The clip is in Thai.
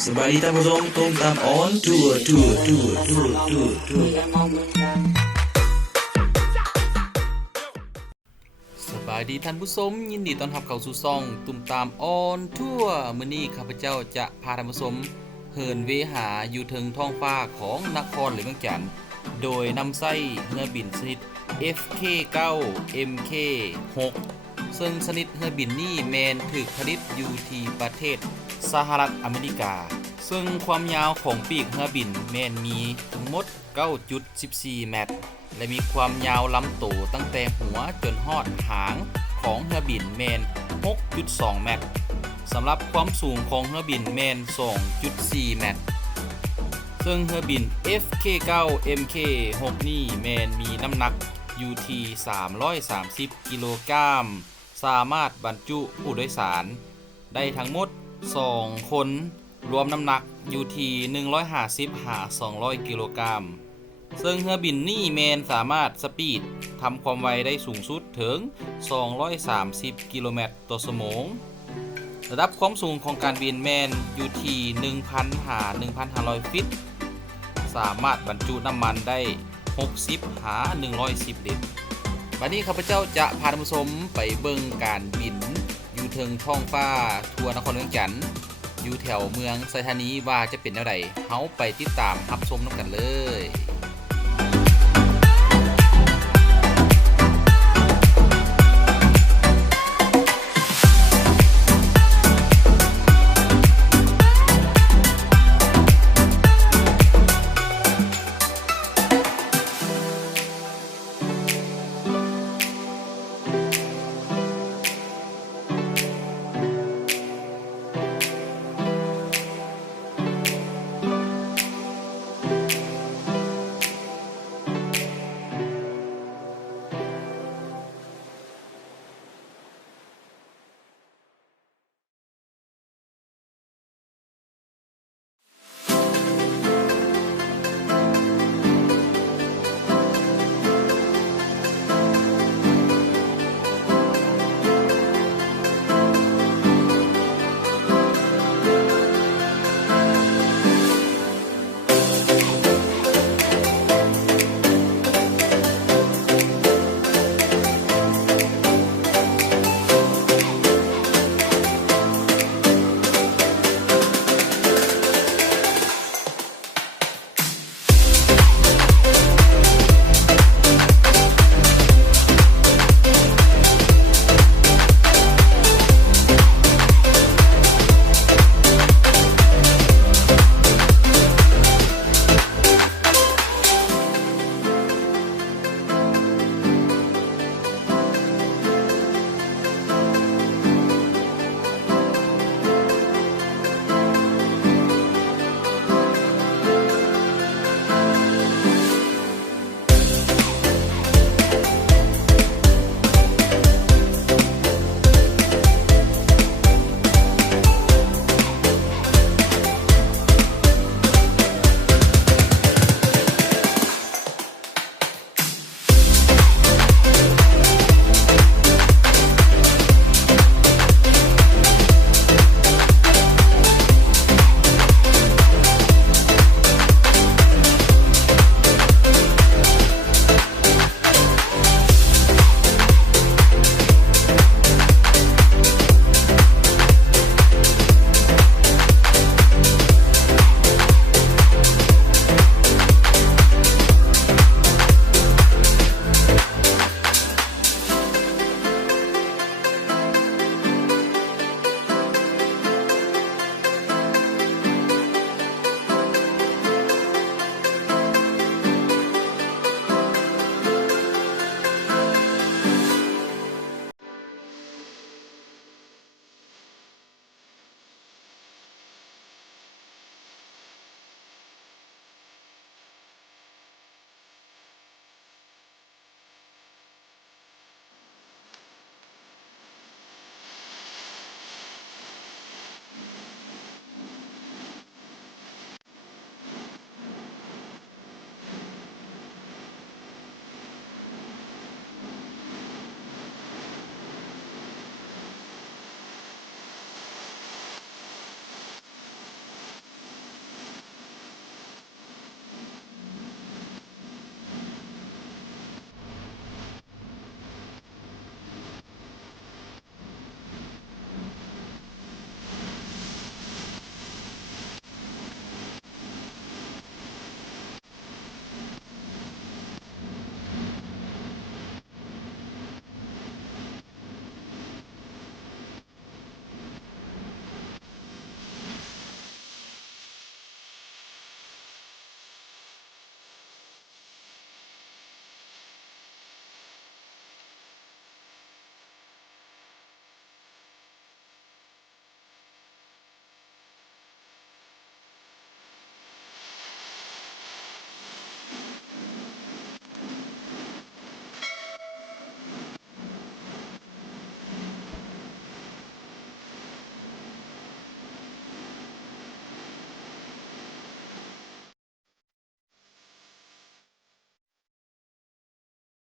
สบายดีท่านผู้ชมตุ้มตามออนทัวร์สบายดีท่านผู้ชมยินดีต้อนรับเข้าสู่ช่องตุ่มตามออนทั่วมื้อนี้ข้าพเจ้าจะพาท่านผู้ชมเหินเวหาอยู่ถึงท้องฟ้าของนครหลวงเวียงจันทน์โดยนำไส้เรือบินชนิด FK9 MK6 ซึ่งชนิดเรือบินนี้แมนถูกผลิตอยู่ที่ประเทศสหรัฐอเมริกาซึ่งความยาวของปีกเรือบินแมนมีทั้งหมด 9.14 เมตรและมีความยาวลำโตตั้งแต่หัวจนฮอดหางของเรือบินแมน 6.2 เมตรสำหรับความสูงของเรือบินแมน 2.4 เมตรซึ่งเรือบิน FK9 MK6 นี่แมนมีน้ำหนักอยู่ที่330 กิโลกรัมสามารถบรรจุผู้โดยสารได้ทั้งหมด 2 คนรวมน้ำหนักอยู่ที่150-200 กิโลกรัมซึ่งเรือบินนี่แมนสามารถสปีดทำความไวได้สูงสุดถึง230 กิโลเมตรต่อชั่วโมงระดับความสูงของการบินแมนอยู่ที่ 1,500 ฟิตสามารถบรรจุน้ำมันได้60-110 ลิตรวันนี้ข้าพเจ้าจะพาท่านผู้ชมไปเบิ่งการบินอยู่เทิงท้องฟ้าทั่วนครหลวงเวียงจันทน์อยู่แถวเมืองไซธานีว่าจะเป็นแนวใดเฮาไปติดตามรับชมนำกันเลย